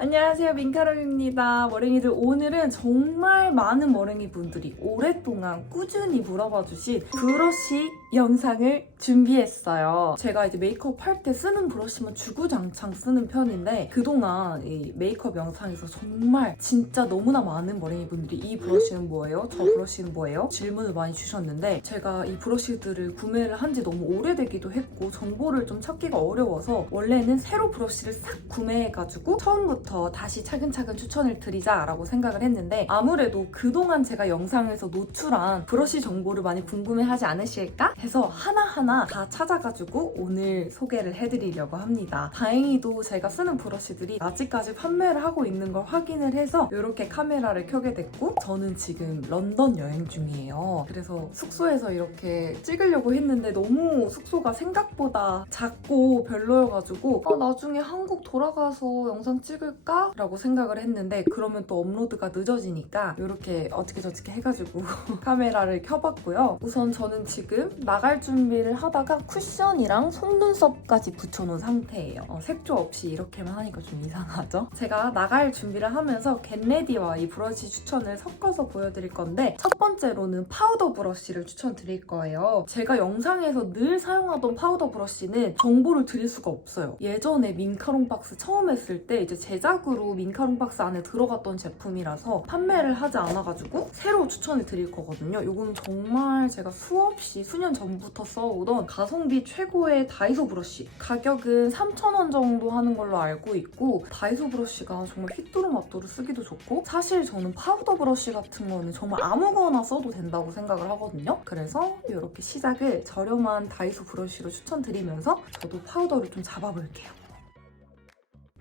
안녕하세요, 민카롱입니다. 머랭이들, 오늘은 정말 많은 머랭이 분들이 오랫동안 꾸준히 물어봐 주신 브러쉬 영상을 준비했어요. 제가 이제 메이크업 할 때 쓰는 브러쉬만 주구장창 쓰는 편인데 그동안 이 메이크업 영상에서 정말 진짜 너무나 많은 머랭이 분들이 이 브러쉬는 뭐예요? 저 브러쉬는 뭐예요? 질문을 많이 주셨는데 제가 이 브러쉬들을 구매를 한 지 너무 오래되기도 했고 정보를 좀 찾기가 어려워서 원래는 새로 브러쉬를 싹 구매해가지고 처음부터 다시 차근차근 추천을 드리자라고 생각을 했는데 아무래도 그동안 제가 영상에서 노출한 브러쉬 정보를 많이 궁금해하지 않으실까 해서 하나하나 다 찾아가지고 오늘 소개를 해드리려고 합니다. 다행히도 제가 쓰는 브러쉬들이 아직까지 판매를 하고 있는 걸 확인을 해서 이렇게 카메라를 켜게 됐고 저는 지금 런던 여행 중이에요. 그래서 숙소에서 이렇게 찍으려고 했는데 너무 숙소가 생각보다 작고 별로여가지고 나중에 한국 돌아가서 영상 찍을까? 라고 생각을 했는데 그러면 또 업로드가 늦어지니까 이렇게 어떻게 저렇게 해가지고 카메라를 켜봤고요. 우선 저는 지금 나갈 준비를 하다가 쿠션이랑 속눈썹까지 붙여놓은 상태예요. 색조 없이 이렇게만 하니까 좀 이상하죠? 제가 나갈 준비를 하면서 겟레디와 이 브러쉬 추천을 섞어서 보여드릴 건데 첫 번째로는 파우더 브러쉬를 추천드릴 거예요. 제가 영상에서 늘 사용하던 파우더 브러쉬는 정보를 드릴 수가 없어요. 예전에 민카롱 박스 처음 했을 때 이제 제작으로 민카롱 박스 안에 들어갔던 제품이라서 판매를 하지 않아가지고 새로 추천을 드릴 거거든요. 이거는 정말 제가 수없이 수년 전부터 써오던 가성비 최고의 다이소 브러쉬. 가격은 3,000원 정도 하는 걸로 알고 있고 다이소 브러쉬가 정말 휘뚜루마뚜루 쓰기도 좋고 사실 저는 파우더 브러쉬 같은 거는 정말 아무거나 써도 된다고 생각을 하거든요. 그래서 이렇게 시작을 저렴한 다이소 브러쉬로 추천드리면서 저도 파우더를 좀 잡아볼게요.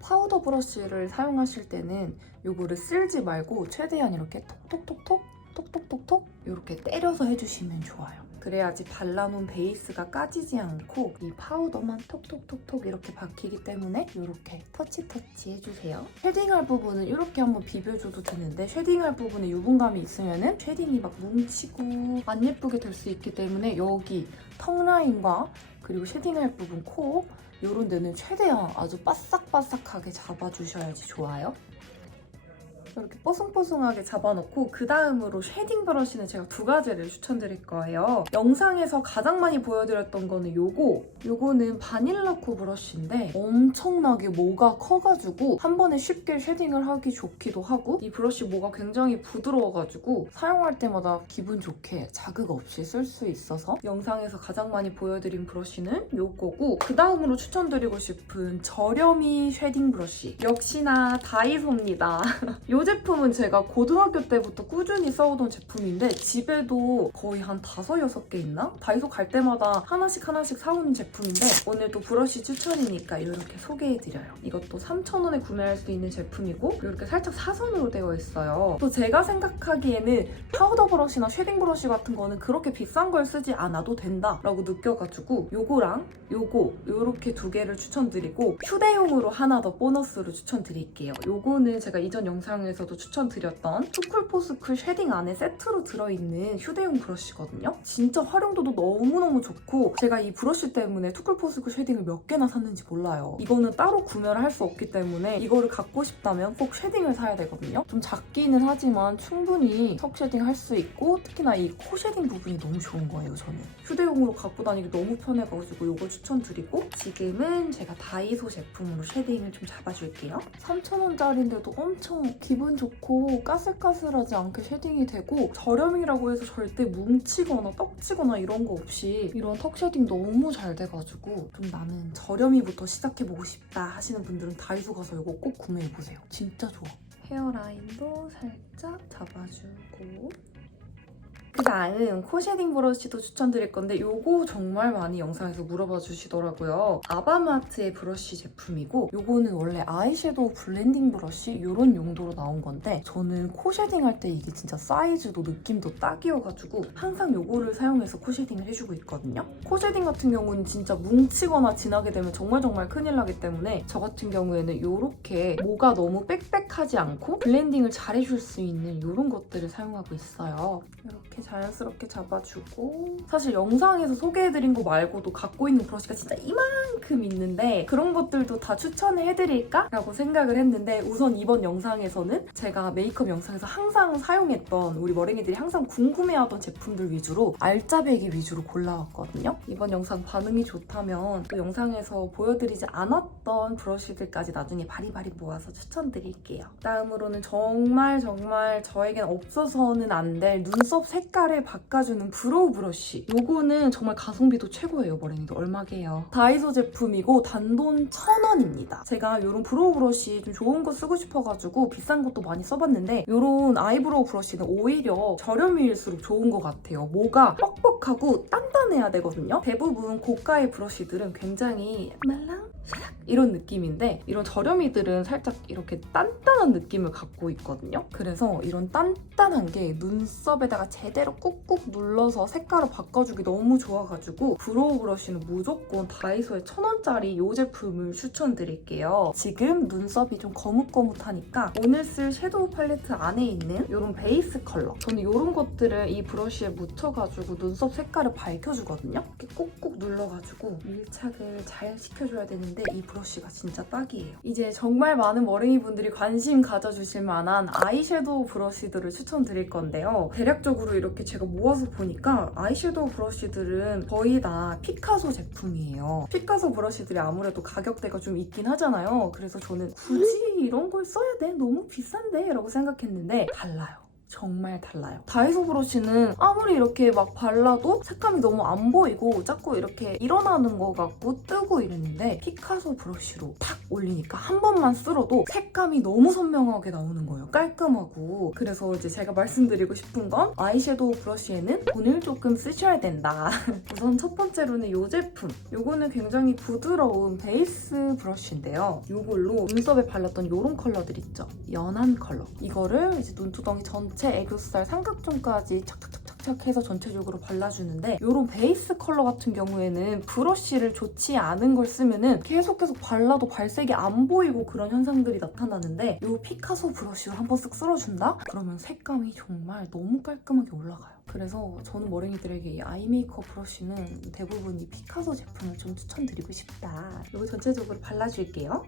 파우더 브러쉬를 사용하실 때는 이거를 쓸지 말고 최대한 이렇게 톡톡톡톡 톡톡톡톡 이렇게 때려서 해주시면 좋아요. 그래야지 발라놓은 베이스가 까지지 않고 이 파우더만 톡톡톡톡 이렇게 박히기 때문에 이렇게 터치터치 해주세요. 쉐딩할 부분은 이렇게 한번 비벼줘도 되는데 쉐딩할 부분에 유분감이 있으면 쉐딩이 막 뭉치고 안 예쁘게 될 수 있기 때문에 여기 턱 라인과 그리고 쉐딩할 부분 코 이런 데는 최대한 아주 바싹바싹하게 잡아주셔야지 좋아요. 이렇게 뽀송뽀송하게 잡아놓고 그 다음으로 쉐딩 브러쉬는 제가 두 가지를 추천드릴 거예요. 영상에서 가장 많이 보여드렸던 거는 요거는 바닐라코 브러쉬인데 엄청나게 모가 커가지고 한 번에 쉽게 쉐딩을 하기 좋기도 하고 이 브러쉬 모가 굉장히 부드러워가지고 사용할 때마다 기분 좋게 자극 없이 쓸 수 있어서 영상에서 가장 많이 보여드린 브러쉬는 요거고 그 다음으로 추천드리고 싶은 저렴이 쉐딩 브러쉬 역시나 다이소입니다. 요 제품은 제가 고등학교 때부터 꾸준히 써오던 제품인데 집에도 거의 한 5, 6개 있나? 다이소 갈 때마다 하나씩 사오는 제품인데 오늘도 브러쉬 추천이니까 이렇게 소개해드려요. 이것도 3,000원에 구매할 수 있는 제품이고 이렇게 살짝 사선으로 되어 있어요. 또 제가 생각하기에는 파우더 브러쉬나 쉐딩 브러쉬 같은 거는 그렇게 비싼 걸 쓰지 않아도 된다라고 느껴가지고 요거랑 요거 이렇게 두 개를 추천드리고 휴대용으로 하나 더 보너스로 추천드릴게요. 요거는 제가 이전 영상에서도 추천드렸던 투쿨포스쿨 쉐딩 안에 세트로 들어있는 휴대용 브러쉬거든요. 진짜 활용도도 너무너무 좋고 제가 이 브러쉬 때문에 투쿨포스쿨 쉐딩을 몇 개나 샀는지 몰라요. 이거는 따로 구매를 할 수 없기 때문에 이거를 갖고 싶다면 꼭 쉐딩을 사야 되거든요. 좀 작기는 하지만 충분히 턱 쉐딩 할 수 있고 특히나 이 코 쉐딩 부분이 너무 좋은 거예요, 저는. 휴대용으로 갖고 다니기 너무 편해가지고 이걸 추천드리고 지금은 제가 다이소 제품으로 쉐딩을 좀 잡아줄게요. 3,000원짜리인데도 엄청 기분 좋고 까슬까슬하지 않게 쉐딩이 되고 저렴이라고 해서 절대 뭉치거나 떡지거나 이런 거 없이 이런 턱 쉐딩 너무 잘 돼가지고 좀 나는 저렴이부터 시작해보고 싶다 하시는 분들은 다이소 가서 이거 꼭 구매해보세요. 진짜 좋아. 헤어라인도 살짝 잡아주고 그 다음 코 쉐딩 브러쉬도 추천드릴 건데 이거 정말 많이 영상에서 물어봐 주시더라고요. 아바마트의 브러쉬 제품이고 이거는 원래 아이섀도우 블렌딩 브러쉬 이런 용도로 나온 건데 저는 코 쉐딩 할 때 이게 진짜 사이즈도 느낌도 딱이어가지고 항상 이거를 사용해서 코 쉐딩을 해주고 있거든요. 코 쉐딩 같은 경우는 진짜 뭉치거나 진하게 되면 정말 큰일 나기 때문에 저 같은 경우에는 이렇게 모가 너무 빽빽하지 않고 블렌딩을 잘 해줄 수 있는 이런 것들을 사용하고 있어요. 이렇게 자연스럽게 잡아주고 사실 영상에서 소개해드린 거 말고도 갖고 있는 브러쉬가 진짜 이만큼 있는데 그런 것들도 다 추천해드릴까? 라고 생각을 했는데 우선 이번 영상에서는 제가 메이크업 영상에서 항상 사용했던 우리 머랭이들이 항상 궁금해하던 제품들 위주로 알짜배기 위주로 골라왔거든요. 이번 영상 반응이 좋다면 또 영상에서 보여드리지 않았던 브러쉬들까지 나중에 바리바리 모아서 추천드릴게요. 다음으로는 정말 저에겐 없어서는 안 될 눈썹 색깔을 바꿔주는 브로우 브러쉬. 요거는 정말 가성비도 최고예요. 머랭이도 얼마게요? 다이소 제품이고 단돈 1,000원입니다. 제가 이런 브로우 브러쉬 좀 좋은 거 쓰고 싶어가지고 비싼 것도 많이 써봤는데 이런 아이브로우 브러쉬는 오히려 저렴일수록 좋은 것 같아요. 뭐가 뻑뻑하고 단단해야 되거든요. 대부분 고가의 브러쉬들은 굉장히 말랑 이런 느낌인데 이런 저렴이들은 살짝 이렇게 단단한 느낌을 갖고 있거든요. 그래서 이런 단단한 게 눈썹에다가 제대로 꾹꾹 눌러서 색깔을 바꿔주기 너무 좋아가지고 브로우 브러쉬는 무조건 다이소의 1,000원짜리 이 제품을 추천드릴게요. 지금 눈썹이 좀 거뭇거뭇하니까 오늘 쓸 섀도우 팔레트 안에 있는 이런 베이스 컬러 저는 이런 것들을 이 브러쉬에 묻혀가지고 눈썹 색깔을 밝혀주거든요. 이렇게 꾹꾹 눌러가지고 밀착을 잘 시켜줘야 되는데 이 브러쉬가 진짜 딱이에요. 이제 정말 많은 머랭이 분들이 관심 가져주실 만한 아이섀도우 브러쉬들을 추천드릴 건데요. 대략적으로 이렇게 제가 모아서 보니까 아이섀도우 브러쉬들은 거의 다 피카소 제품이에요. 피카소 브러쉬들이 아무래도 가격대가 좀 있긴 하잖아요. 그래서 저는 굳이 이런 걸 써야 돼? 너무 비싼데? 라고 생각했는데 달라요. 정말 달라요. 다이소 브러쉬는 아무리 이렇게 막 발라도 색감이 너무 안 보이고 자꾸 이렇게 일어나는 것 같고 뜨고 이랬는데 피카소 브러쉬로 탁 올리니까 한 번만 쓸어도 색감이 너무 선명하게 나오는 거예요. 깔끔하고. 그래서 이제 제가 말씀드리고 싶은 건 아이섀도우 브러쉬에는 돈을 조금 쓰셔야 된다. 우선 첫 번째로는 이 제품. 이거는 굉장히 부드러운 베이스 브러쉬인데요. 이걸로 눈썹에 발랐던 이런 컬러들 있죠? 연한 컬러. 이거를 이제 눈두덩이 전체 애교살 삼각존까지 착착착착 해서 전체적으로 발라주는데 이런 베이스 컬러 같은 경우에는 브러쉬를 좋지 않은 걸 쓰면은 계속 발라도 발색이 안 보이고 그런 현상들이 나타나는데 이 피카소 브러쉬로 한번 쓱 쓸어준다? 그러면 색감이 정말 너무 깔끔하게 올라가요. 그래서 저는 머랭이들에게 이 아이 메이크업 브러쉬는 대부분 이 피카소 제품을 좀 추천드리고 싶다. 이거 전체적으로 발라줄게요.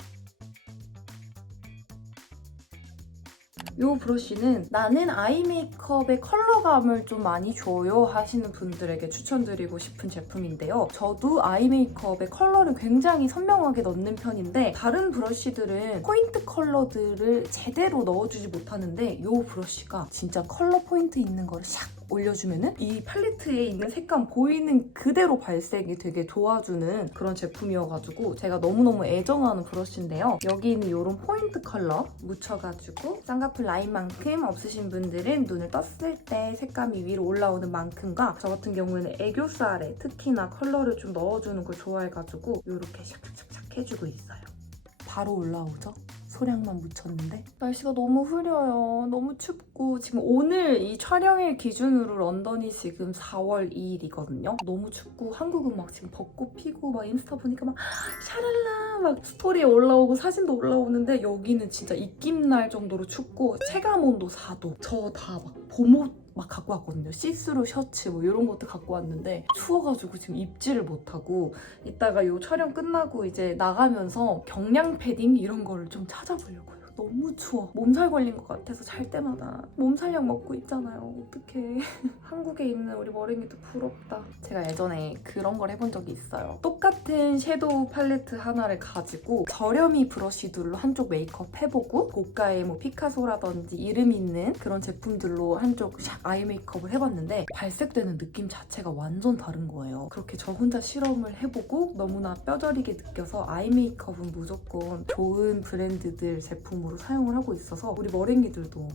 이 브러쉬는 나는 아이 메이크업의 컬러감을 좀 많이 줘요 하시는 분들에게 추천드리고 싶은 제품인데요. 저도 아이 메이크업의 컬러를 굉장히 선명하게 넣는 편인데 다른 브러쉬들은 포인트 컬러들을 제대로 넣어주지 못하는데 이 브러쉬가 진짜 컬러 포인트 있는 거를 샥 올려주면은 이 팔레트에 있는 색감 보이는 그대로 발색이 되게 도와주는 그런 제품이어가지고 제가 너무너무 애정하는 브러쉬인데요. 여기 있는 이런 포인트 컬러 묻혀가지고 쌍꺼풀 라인만큼 없으신 분들은 눈을 떴을 때 색감이 위로 올라오는 만큼과 저 같은 경우에는 애교살에 특히나 컬러를 좀 넣어주는 걸 좋아해가지고 이렇게 샥샥샥 해주고 있어요. 바로 올라오죠? 소량만 묻혔는데 날씨가 너무 흐려요. 너무 춥고 지금 오늘 이 촬영일 기준으로 런던이 지금 4월 2일이거든요. 너무 춥고 한국은 막 지금 벚꽃 피고 막 인스타 보니까 막 샤랄라 막 스토리에 올라오고 사진도 올라오는데 여기는 진짜 입김날 정도로 춥고 체감온도 4도. 저 다 막 봄옷 막 갖고 왔거든요. 시스루 셔츠 뭐 이런 것도 갖고 왔는데 추워가지고 지금 입지를 못하고 이따가 이 촬영 끝나고 이제 나가면서 경량 패딩 이런 거를 좀 찾아보려고요. 너무 추워. 몸살 걸린 것 같아서 잘 때마다 몸살약 먹고 있잖아요. 어떡해. 한국에 있는 우리 머랭이도 부럽다. 제가 예전에 그런 걸 해본 적이 있어요. 똑같은 섀도우 팔레트 하나를 가지고 저렴이 브러쉬들로 한쪽 메이크업 해보고 고가의 뭐 피카소라든지 이름 있는 그런 제품들로 한쪽 샥 아이 메이크업을 해봤는데 발색되는 느낌 자체가 완전 다른 거예요. 그렇게 저 혼자 실험을 해보고 너무나 뼈저리게 느껴서 아이 메이크업은 무조건 좋은 브랜드들 제품으로 사용을 하고 있어서 우리 머랭이들도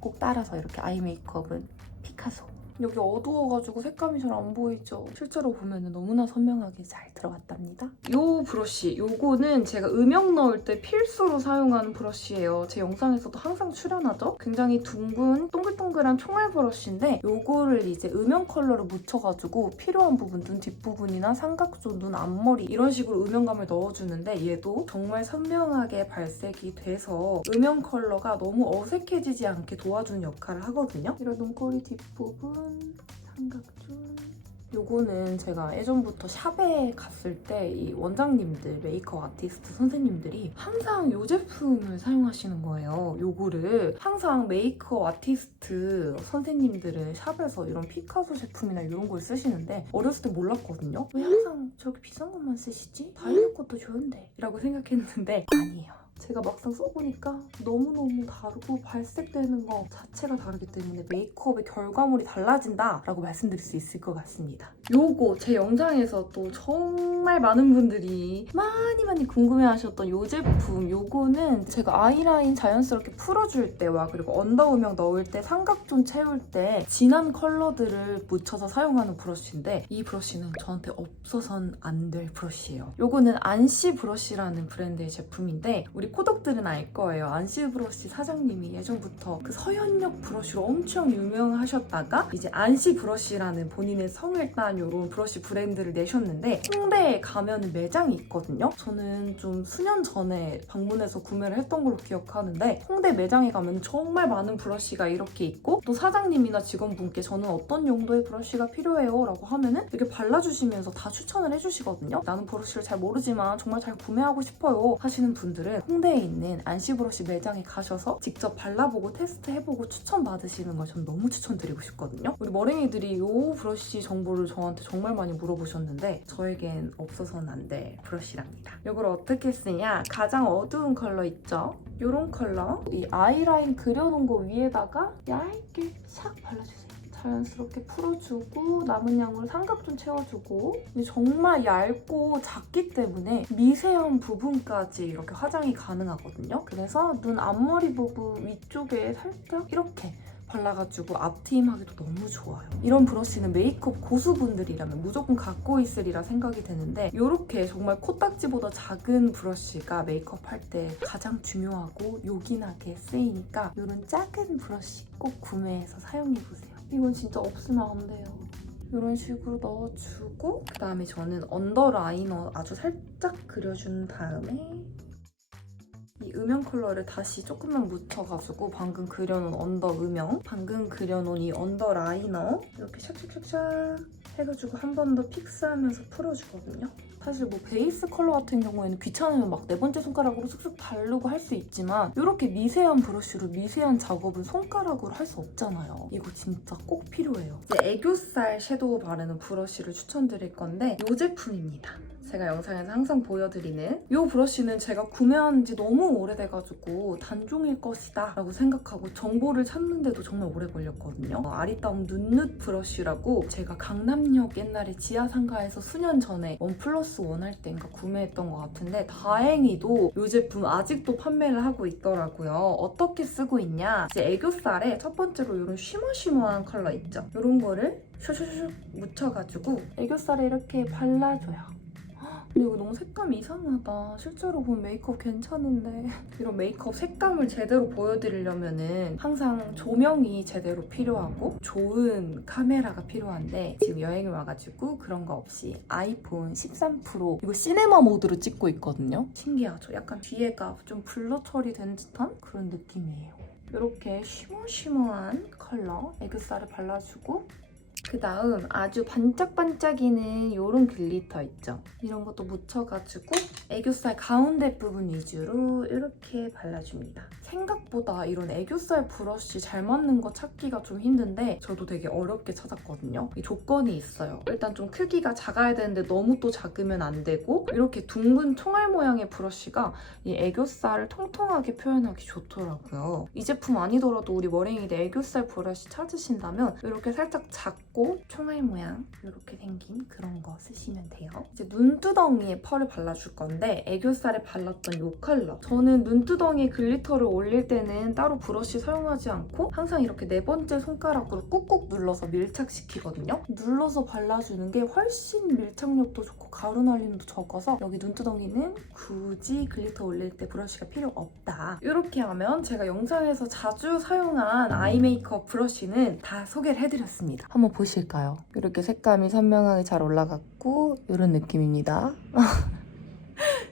꼭 따라서 이렇게 아이 메이크업은 피카소. 여기 어두워가지고 색감이 잘 안 보이죠? 실제로 보면 너무나 선명하게 잘 들어갔답니다. 이 브러쉬, 요거는 제가 음영 넣을 때 필수로 사용하는 브러쉬예요. 제 영상에서도 항상 출연하죠? 굉장히 둥근 동글동글한 총알 브러쉬인데 요거를 이제 음영 컬러를 묻혀가지고 필요한 부분, 눈 뒷부분이나 삼각존, 눈 앞머리 이런 식으로 음영감을 넣어주는데 얘도 정말 선명하게 발색이 돼서 음영 컬러가 너무 어색해지지 않게 도와주는 역할을 하거든요. 이런 눈꼬리 뒷부분 삼각존. 요거는 제가 예전부터 샵에 갔을 때 이 원장님들, 메이크업 아티스트 선생님들이 항상 요 제품을 사용하시는 거예요. 요거를 항상 메이크업 아티스트 선생님들은 샵에서 이런 피카소 제품이나 이런 걸 쓰시는데 어렸을 때 몰랐거든요. 왜 항상 저렇게 비싼 것만 쓰시지? 다이어 것도 좋은데 라고 생각했는데 아니에요. 제가 막상 써보니까 너무너무 다르고 발색되는 거 자체가 다르기 때문에 메이크업의 결과물이 달라진다라고 말씀드릴 수 있을 것 같습니다. 요거 제 영상에서 또 정말 많은 분들이 많이 궁금해하셨던 요 제품, 요거는 제가 아이라인 자연스럽게 풀어줄 때와 그리고 언더 음영 넣을 때 삼각존 채울 때 진한 컬러들을 묻혀서 사용하는 브러쉬인데 이 브러쉬는 저한테 없어선 안 될 브러쉬예요. 요거는 안시 브러쉬라는 브랜드의 제품인데 우리 코덕들은 알 거예요. 안시 브러쉬 사장님이 예전부터 그 서현역 브러쉬로 엄청 유명하셨다가 이제 안시 브러쉬라는 본인의 성을 딴 이런 브러쉬 브랜드를 내셨는데 홍대에 가면 매장이 있거든요. 저는 좀 수년 전에 방문해서 구매를 했던 걸로 기억하는데 홍대 매장에 가면 정말 많은 브러쉬가 이렇게 있고 또 사장님이나 직원분께 저는 어떤 용도의 브러쉬가 필요해요 라고 하면은 이렇게 발라주시면서 다 추천을 해주시거든요. 나는 브러쉬를 잘 모르지만 정말 잘 구매하고 싶어요 하시는 분들은 홍대에 있는 안시 브러쉬 매장에 가셔서 직접 발라보고 테스트해보고 추천받으시는 걸 전 너무 추천드리고 싶거든요. 우리 머랭이들이 이 브러쉬 정보를 저한테 정말 많이 물어보셨는데 저에겐 없어서는 안 될 브러쉬랍니다. 이걸 어떻게 쓰냐? 가장 어두운 컬러 있죠? 이런 컬러 이 아이라인 그려놓은 거 위에다가 얇게 샥 발라주세요. 자연스럽게 풀어주고 남은 양으로 삼각존 채워주고 정말 얇고 작기 때문에 미세한 부분까지 이렇게 화장이 가능하거든요. 그래서 눈 앞머리 부분 위쪽에 살짝 이렇게 발라가지고 앞트임하기도 너무 좋아요. 이런 브러쉬는 메이크업 고수분들이라면 무조건 갖고 있으리라 생각이 되는데 이렇게 정말 코딱지보다 작은 브러쉬가 메이크업 할 때 가장 중요하고 요긴하게 쓰이니까 이런 작은 브러쉬 꼭 구매해서 사용해보세요. 이건 진짜 없으면 안 돼요. 이런 식으로 넣어주고 그다음에 저는 언더 라이너 아주 살짝 그려준 다음에 이 음영 컬러를 다시 조금만 묻혀가지고 방금 그려놓은 언더 음영, 방금 그려놓은 이 언더 라이너 이렇게 샥샥샥샥 해가지고 한 번 더 픽스하면서 풀어주거든요. 사실 뭐 베이스 컬러 같은 경우에는 귀찮으면 막 네 번째 손가락으로 쓱쓱 바르고 할 수 있지만 이렇게 미세한 브러쉬로 미세한 작업은 손가락으로 할 수 없잖아요. 이거 진짜 꼭 필요해요. 이제 애교살 섀도우 바르는 브러쉬를 추천드릴 건데 이 제품입니다. 제가 영상에서 항상 보여드리는 이 브러쉬는 제가 구매한 지 너무 오래돼가지고 단종일 것이다 라고 생각하고 정보를 찾는데도 정말 오래 걸렸거든요. 아리따움 눈누드 브러쉬라고 제가 강남역 옛날에 지하상가에서 수년 전에 1+1 할 때인가 구매했던 것 같은데 다행히도 이 제품 아직도 판매를 하고 있더라고요. 어떻게 쓰고 있냐? 이제 애교살에 첫 번째로 이런 쉬머쉬머한 컬러 있죠? 이런 거를 슉슉슉 묻혀가지고 애교살에 이렇게 발라줘요. 근데 이거 너무 색감이 이상하다. 실제로 보면 메이크업 괜찮은데 이런 메이크업 색감을 제대로 보여드리려면은 항상 조명이 제대로 필요하고 좋은 카메라가 필요한데 지금 여행을 와가지고 그런 거 없이 아이폰 13 프로 이거 시네마 모드로 찍고 있거든요. 신기하죠? 약간 뒤에가 좀 블러 처리된 듯한 그런 느낌이에요. 이렇게 쉬머쉬머한 컬러 애교살에 발라주고 그 다음 아주 반짝반짝이는 이런 글리터 있죠? 이런 것도 묻혀가지고 애교살 가운데 부분 위주로 이렇게 발라줍니다. 생각보다 이런 애교살 브러쉬 잘 맞는 거 찾기가 좀 힘든데 저도 되게 어렵게 찾았거든요. 이 조건이 있어요. 일단 좀 크기가 작아야 되는데 너무 또 작으면 안 되고 이렇게 둥근 총알 모양의 브러쉬가 이 애교살을 통통하게 표현하기 좋더라고요. 이 제품 아니더라도 우리 머랭이들 애교살 브러쉬 찾으신다면 이렇게 살짝 작고 총알 모양 이렇게 생긴 그런 거 쓰시면 돼요. 이제 눈두덩이에 펄을 발라줄 건데 애교살에 발랐던 이 컬러. 저는 눈두덩이에 글리터를 올릴 때는 따로 브러쉬 사용하지 않고 항상 이렇게 네 번째 손가락으로 꾹꾹 눌러서 밀착시키거든요. 눌러서 발라주는 게 훨씬 밀착력도 좋고 가루 날림도 적어서 여기 눈두덩이는 굳이 글리터 올릴 때 브러쉬가 필요 없다. 이렇게 하면 제가 영상에서 자주 사용한 아이 메이크업 브러쉬는 다 소개를 해드렸습니다. 한번 보실까요? 이렇게 색감이 선명하게 잘 올라갔고 이런 느낌입니다.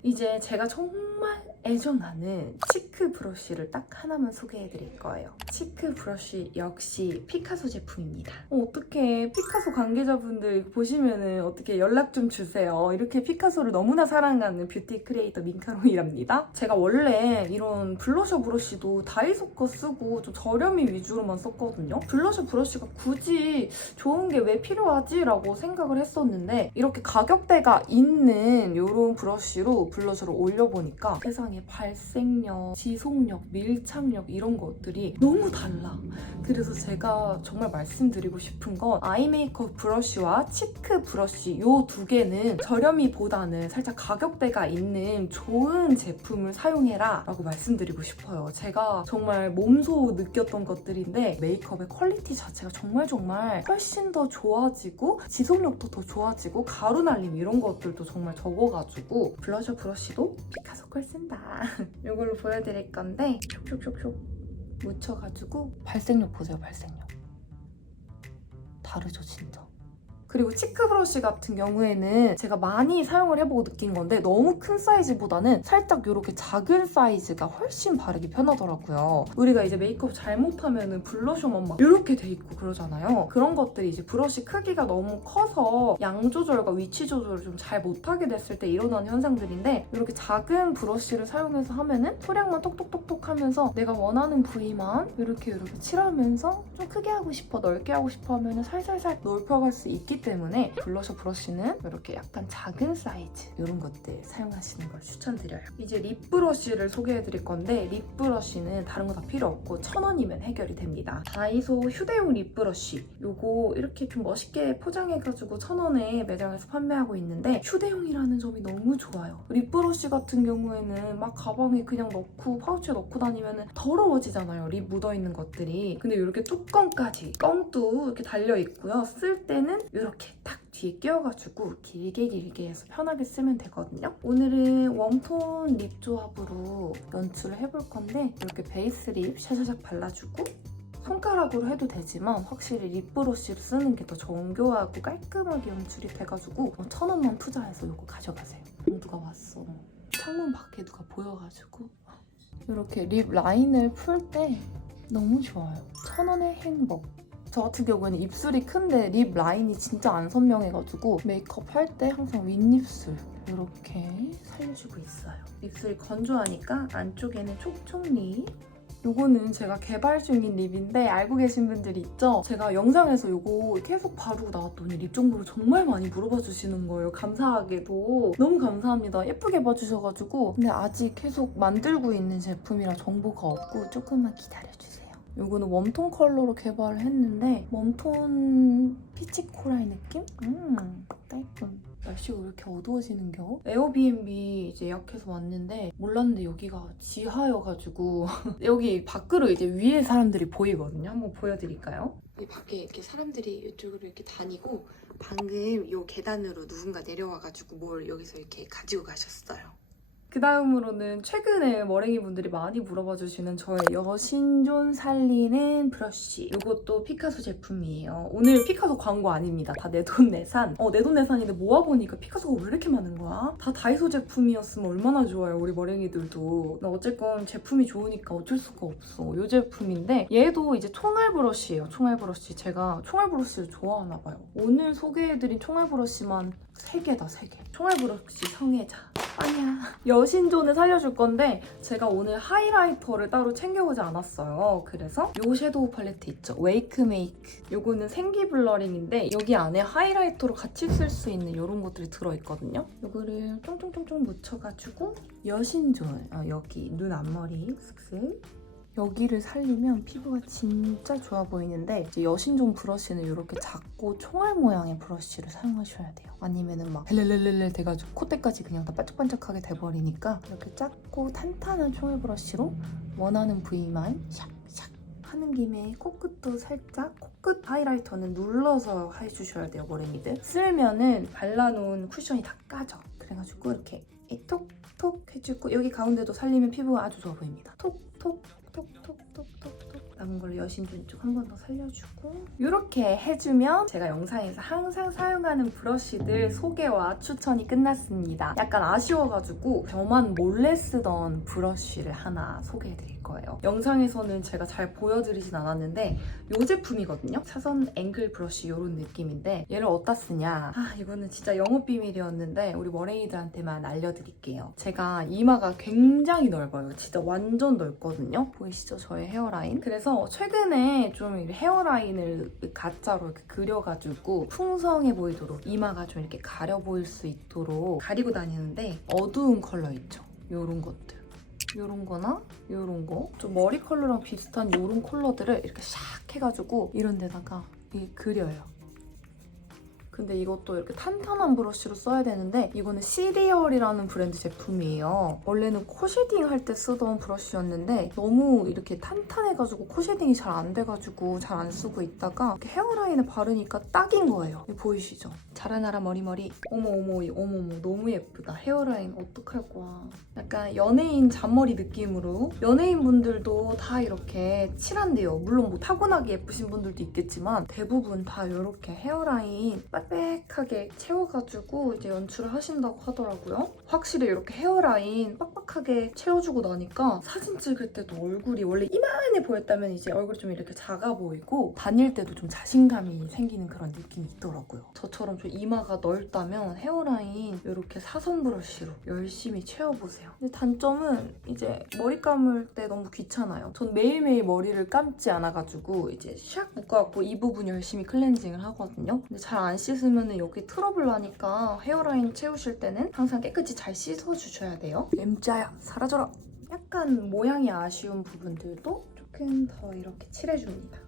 이제 제가 정말 애정하는 치크 치크 브러쉬를 딱 하나만 소개해드릴 거예요. 치크 브러쉬 역시 피카소 제품입니다. 어떡해. 피카소 관계자분들 보시면은 어떻게 연락 좀 주세요. 이렇게 피카소를 너무나 사랑하는 뷰티 크리에이터 민카롱이랍니다. 제가 원래 이런 블러셔 브러쉬도 다이소 거 쓰고 좀 저렴이 위주로만 썼거든요. 블러셔 브러쉬가 굳이 좋은 게 왜 필요하지? 라고 생각을 했었는데 이렇게 가격대가 있는 이런 브러쉬로 블러셔를 올려보니까 세상에 발색력, 지속력, 밀착력 이런 것들이 너무 달라. 그래서 제가 정말 말씀드리고 싶은 건 아이 메이크업 브러쉬와 치크 브러쉬 이 두 개는 저렴이보다는 살짝 가격대가 있는 좋은 제품을 사용해라 라고 말씀드리고 싶어요. 제가 정말 몸소 느꼈던 것들인데 메이크업의 퀄리티 자체가 정말 훨씬 더 좋아지고 지속력도 더 좋아지고 가루 날림 이런 것들도 정말 적어가지고 블러셔 브러쉬도 피카소 걸 쓴다. 이걸로 보여드릴 건데 촉촉촉촉 묻혀가지고 발색력 보세요. 발색력 다르죠 진짜. 그리고 치크 브러쉬 같은 경우에는 제가 많이 사용을 해보고 느낀 건데 너무 큰 사이즈보다는 살짝 이렇게 작은 사이즈가 훨씬 바르기 편하더라고요. 우리가 이제 메이크업 잘못하면 블러셔만 막 이렇게 돼 있고 그러잖아요. 그런 것들이 이제 브러쉬 크기가 너무 커서 양 조절과 위치 조절을 좀 잘 못하게 됐을 때 일어나는 현상들인데 이렇게 작은 브러쉬를 사용해서 하면은 소량만 톡톡톡톡 하면서 내가 원하는 부위만 이렇게 칠하면서 좀 크게 하고 싶어, 넓게 하고 싶어 하면은 살살살 넓혀갈 수 있기 때문에 블러셔 브러쉬는 이렇게 약간 작은 사이즈 이런 것들 사용하시는 걸 추천드려요. 이제 립 브러쉬를 소개해드릴 건데 립 브러쉬는 다른 거 다 필요 없고 1,000원이면 해결이 됩니다. 다이소 휴대용 립 브러쉬 요거 이렇게 좀 멋있게 포장해가지고 1,000원에 매장에서 판매하고 있는데 휴대용이라는 점이 너무 좋아요. 립 브러쉬 같은 경우에는 막 가방에 그냥 넣고 파우치에 넣고 다니면 더러워지잖아요. 립 묻어있는 것들이. 근데 이렇게 뚜껑까지 껌도 이렇게 달려있고요. 쓸 때는 이렇게 딱 뒤에 끼워가지고 길게 해서 편하게 쓰면 되거든요. 오늘은 웜톤 립 조합으로 연출을 해볼 건데 이렇게 베이스 립 샤샤샥 발라주고 손가락으로 해도 되지만 확실히 립 브러쉬를 쓰는 게 더 정교하고 깔끔하게 연출이 돼가지고 1,000원만 투자해서 이거 가져가세요. 누가 왔어. 창문 밖에 누가 보여가지고 이렇게 립 라인을 풀 때 너무 좋아요. 1,000원의 행복. 저 같은 경우에는 입술이 큰데 립 라인이 진짜 안 선명해가지고 메이크업 할 때 항상 윗입술 이렇게 살려주고 있어요. 입술이 건조하니까 안쪽에는 촉촉립. 요거는 제가 개발 중인 립인데 알고 계신 분들이 있죠? 제가 영상에서 요거 계속 바르고 나왔더니 립 정보를 정말 많이 물어봐 주시는 거예요. 감사하게도. 너무 감사합니다. 예쁘게 봐주셔가지고. 근데 아직 계속 만들고 있는 제품이라 정보가 없고 조금만 기다려주세요. 요거는 웜톤 컬러로 개발을 했는데 웜톤 피치 코랄 느낌? 깔끔. 날씨가 왜 이렇게 어두워지는겨? 에어비앤비 이제 예약해서 왔는데 몰랐는데 여기가 지하여가지고 여기 밖으로 이제 위에 사람들이 보이거든요. 한번 보여드릴까요? 이 밖에 이렇게 사람들이 이쪽으로 이렇게 다니고 방금 요 계단으로 누군가 내려와가지고 뭘 여기서 이렇게 가지고 가셨어요. 그 다음으로는 최근에 머랭이 분들이 많이 물어봐 주시는 저의 여신존 살리는 브러쉬. 이것도 피카소 제품이에요. 오늘 피카소 광고 아닙니다. 다 내돈내산. 내돈내산인데 모아보니까 피카소가 왜 이렇게 많은 거야? 다 다이소 제품이었으면 얼마나 좋아요, 우리 머랭이들도. 근데 어쨌건 제품이 좋으니까 어쩔 수가 없어. 이 제품인데 얘도 이제 총알 브러쉬예요. 총알 브러쉬. 제가 총알 브러쉬를 좋아하나 봐요. 오늘 소개해드린 총알 브러쉬만 3개다, 3개. 총알 브러쉬 성애자. 아니야. 여신존을 살려줄 건데 제가 오늘 하이라이터를 따로 챙겨오지 않았어요. 그래서 요 섀도우 팔레트 있죠? 웨이크 메이크. 요거는 생기 블러링인데 여기 안에 하이라이터로 같이 쓸 수 있는 이런 것들이 들어있거든요. 요거를 쫑쫑쫑쫑 묻혀가지고 여신존. 여기 눈 앞머리 슥슥. 여기를 살리면 피부가 진짜 좋아 보이는데 이제 여신존 브러쉬는 이렇게 작고 총알 모양의 브러쉬를 사용하셔야 돼요. 아니면은 막 헬렐렐렐 돼가지고 콧대까지 그냥 다 반짝반짝하게 돼버리니까 이렇게 작고 탄탄한 총알 브러쉬로 원하는 부위만 샥샥 하는 김에 코끝도 살짝, 코끝 하이라이터는 눌러서 해주셔야 돼요, 머랭이들. 쓸면은 발라놓은 쿠션이 다 까져. 그래가지고 이렇게 톡톡 해주고 여기 가운데도 살리면 피부가 아주 좋아 보입니다. 톡톡 톡톡톡톡톡 남은 걸로 여심준 쪽 한 번 더 살려주고 이렇게 해주면 제가 영상에서 항상 사용하는 브러쉬들 소개와 추천이 끝났습니다. 약간 아쉬워가지고 저만 몰래 쓰던 브러쉬를 하나 소개해드릴 거예요. 영상에서는 제가 잘 보여드리진 않았는데 이 제품이거든요. 사선 앵글 브러쉬 이런 느낌인데 얘를 어디다 쓰냐? 이거는 진짜 영업 비밀이었는데 우리 머랭이들한테만 알려드릴게요. 제가 이마가 굉장히 넓어요. 진짜 완전 넓거든요. 보이시죠? 저의 헤어라인. 그래서 최근에 좀 헤어라인을 가짜로 이렇게 그려가지고 풍성해 보이도록 이마가 좀 이렇게 가려 보일 수 있도록 가리고 다니는데 어두운 컬러 있죠? 요런 것들. 요런 거나 요런 거. 좀 머리 컬러랑 비슷한 요런 컬러들을 이렇게 샥 해가지고 이런 데다가 이게 그려요. 근데 이것도 이렇게 탄탄한 브러쉬로 써야 되는데 이거는 시리얼이라는 브랜드 제품이에요. 원래는 코 쉐딩 할 때 쓰던 브러쉬였는데 너무 이렇게 탄탄해가지고 코 쉐딩이 잘 안 돼가지고 잘 안 쓰고 있다가 이렇게 헤어라인에 바르니까 딱인 거예요. 보이시죠? 자라나라 머리머리. 어머 너무 예쁘다. 헤어라인 어떡할 거야. 약간 연예인 잔머리 느낌으로 연예인분들도 다 이렇게 칠한대요. 물론 뭐 타고나게 예쁘신 분들도 있겠지만 대부분 다 이렇게 헤어라인 빽빽하게 채워가지고 이제 연출을 하신다고 하더라고요. 확실히 이렇게 헤어라인 빡빡하게 채워주고 나니까 사진 찍을 때도 얼굴이 원래 이만해 보였다면 이제 얼굴이 좀 이렇게 작아 보이고 다닐 때도 좀 자신감이 생기는 그런 느낌이 있더라고요. 저처럼 좀 이마가 넓다면 헤어라인 이렇게 사선 브러쉬로 열심히 채워보세요. 근데 단점은 이제 머리 감을 때 너무 귀찮아요. 전 매일매일 머리를 감지 않아가지고 이제 샥 묶어갖고 이 부분 열심히 클렌징을 하거든요. 근데 잘 안 씻으면 여기 트러블 나니까 헤어라인 채우실 때는 항상 깨끗이 잘 씻어주셔야 돼요. M자야 사라져라! 약간 모양이 아쉬운 부분들도 조금 더 이렇게 칠해줍니다.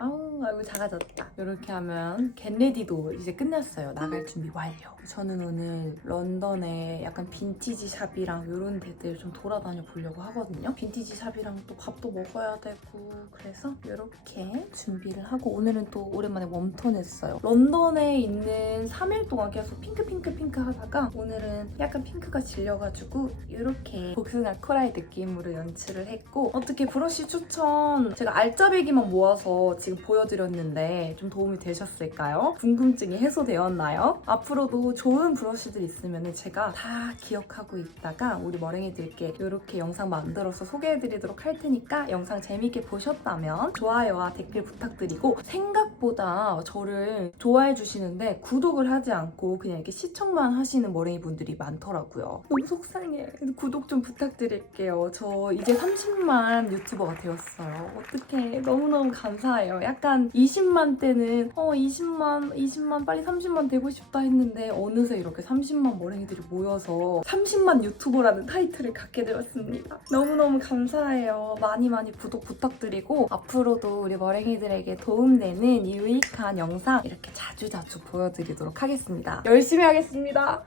아우 얼굴 작아졌다. 이렇게 하면 겟레디도 이제 끝났어요. 나갈 준비 완료. 저는 오늘 런던에 약간 빈티지 샵이랑 이런 데들 좀 돌아다녀 보려고 하거든요. 빈티지 샵이랑 또 밥도 먹어야 되고 그래서 이렇게 준비를 하고 오늘은 또 오랜만에 웜톤 했어요. 런던에 있는 3일 동안 계속 핑크 하다가 오늘은 약간 핑크가 질려가지고 이렇게 복숭아 코랄 느낌으로 연출을 했고 어떻게 브러쉬 추천 제가 알짜배기만 모아서 지금 보여드렸는데 좀 도움이 되셨을까요? 궁금증이 해소되었나요? 앞으로도 좋은 브러쉬들 있으면 제가 다 기억하고 있다가 우리 머랭이들께 이렇게 영상 만들어서 소개해드리도록 할 테니까 영상 재밌게 보셨다면 좋아요와 댓글 부탁드리고 생각보다 저를 좋아해 주시는데 구독을 하지 않고 그냥 이렇게 시청만 하시는 머랭이 분들이 많더라고요. 너무 속상해. 구독 좀 부탁드릴게요. 저 이제 30만 유튜버가 되었어요. 어떡해. 너무너무 감사해요. 약간 20만 때는 20만 빨리 30만 되고 싶다 했는데 어느새 이렇게 30만 머랭이들이 모여서 30만 유튜버라는 타이틀을 갖게 되었습니다. 너무너무 감사해요. 많이 구독 부탁드리고 앞으로도 우리 머랭이들에게 도움되는 유익한 영상 이렇게 자주 보여드리도록 하겠습니다. 열심히 하겠습니다.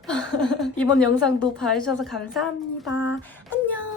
이번 영상도 봐주셔서 감사합니다. 안녕!